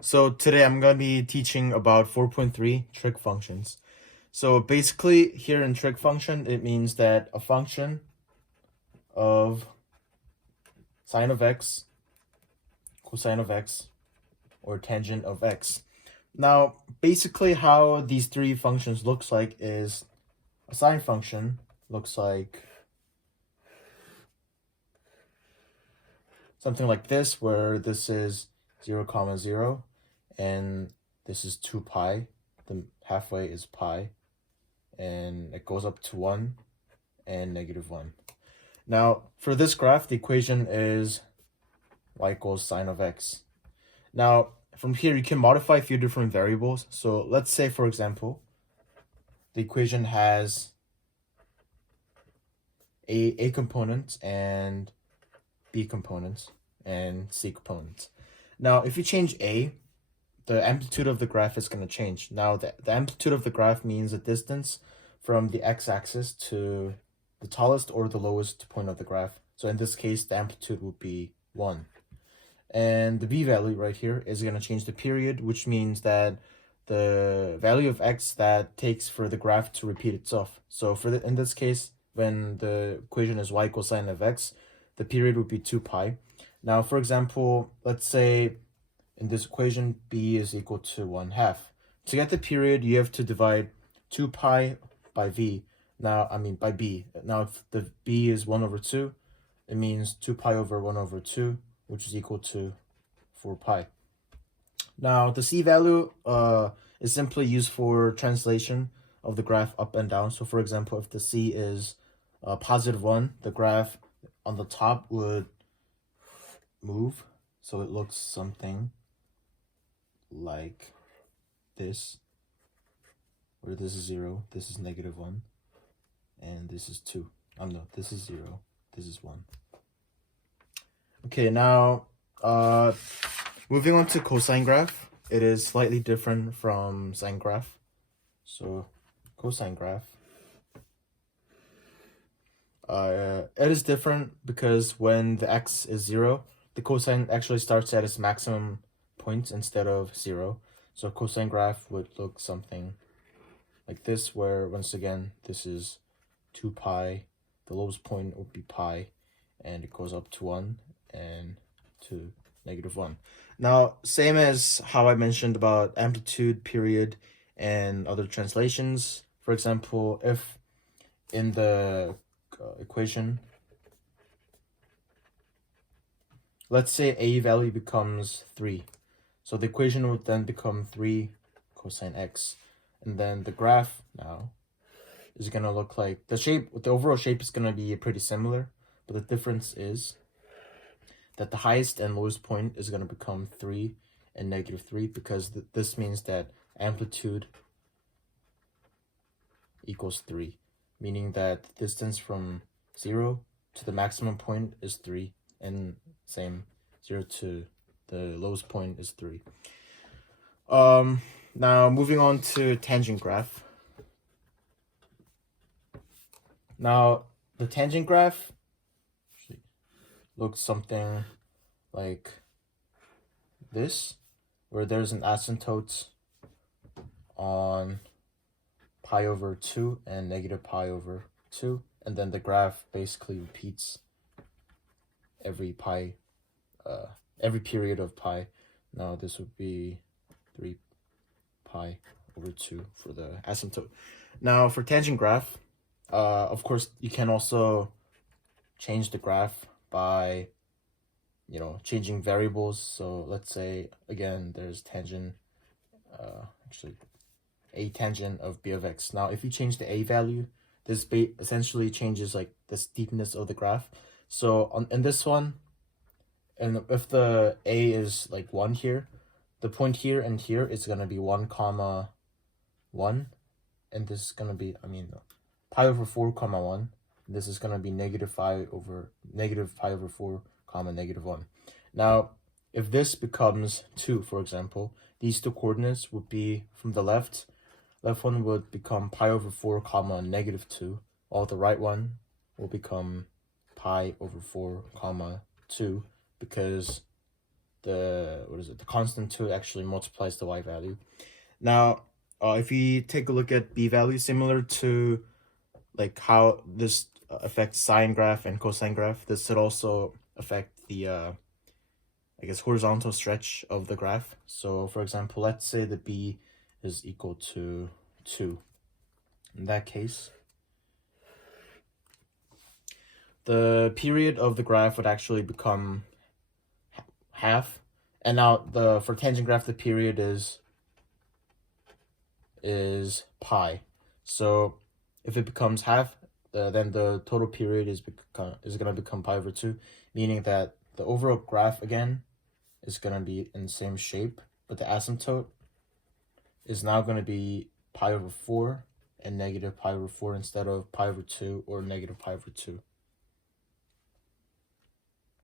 So today I'm going to be teaching about 4.3 trig functions. So basically here in trig function, it means that a function of sine of x, cosine of x, or tangent of x. Now, basically how these three functions looks like is a sine function looks like something like this, where this is 0, comma 0, and this is 2 pi. The halfway is pi, and it goes up to 1 and -1. Now, for this graph, the equation is y equals sine of x. Now, from here, you can modify a few different variables. So let's say, for example, the equation has a component and b components and c components. Now, if you change a, the amplitude of the graph is going to change. Now, the amplitude of the graph means the distance from the x-axis to the tallest or the lowest point of the graph. So in this case, the amplitude would be 1. And the b value right here is going to change the period, which means that the value of x that takes for the graph to repeat itself. So in this case, when the equation is y equals sine of x, the period would be 2 pi. Now, for example, let's say in this equation, b is equal to 1/2. To get the period, you have to divide 2 pi by v. By b. Now, if the b is 1/2, it means 2 pi over 1/2, which is equal to 4 pi. Now, the c value is simply used for translation of the graph up and down. So, for example, if the c is +1, the graph on the top would move. So it looks something like this, where this is 0, this is -1, and this is 2. No, this is 0, this is 1. Okay, now moving on to cosine graph. It is slightly different from sine graph. So cosine graph, it is different because when the x is 0, the cosine actually starts at its maximum point instead of 0. So cosine graph would look something like this, where once again this is 2 pi, the lowest point would be pi, and it goes up to 1 and to -1. Now, same as how I mentioned about amplitude, period, and other translations. For example, if in the equation, let's say a value becomes 3. So the equation would then become 3 cosine x. And then the graph now is going to look like, the overall shape is going to be pretty similar, but the difference is that the highest and lowest point is going to become 3 and -3, because this means that amplitude equals 3, meaning that the distance from 0 to the maximum point is 3, and same, 0 to the lowest point is 3. Now moving on to tangent graph. Now the tangent graph looks something like this, where there's an asymptote on pi/2 and -pi/2, and then the graph basically repeats every period of pi. Now this would be 3 pi/2 for the asymptote. Now for tangent graph, of course you can also change the graph by changing variables. So let's say again there's tangent, a tangent of b of x. Now if you change the a value, this essentially changes like the steepness of the graph. So in this one, and if the a is like 1 here, the point here and here is going to be 1, 1, and this is going to be pi/4, 1. This is going to be -pi/4, -1. Now, if this becomes 2, for example, these two coordinates would be from the left one would become pi/4, -2, while the right one will become pi/4, 2, because the constant 2 actually multiplies the y value. Now, if we take a look at b value, similar to like how this affects sine graph and cosine graph, this should also affect the I guess horizontal stretch of the graph. So for example, let's say that b is equal to 2. In that case, the period of the graph would actually become half. And now for tangent graph, the period is pi. So if it becomes half, then the total period is gonna become pi over 2, meaning that the overall graph again is gonna be in the same shape, but the asymptote is now gonna be pi over 4 and negative pi over 4 instead of pi over 2 or negative pi over 2.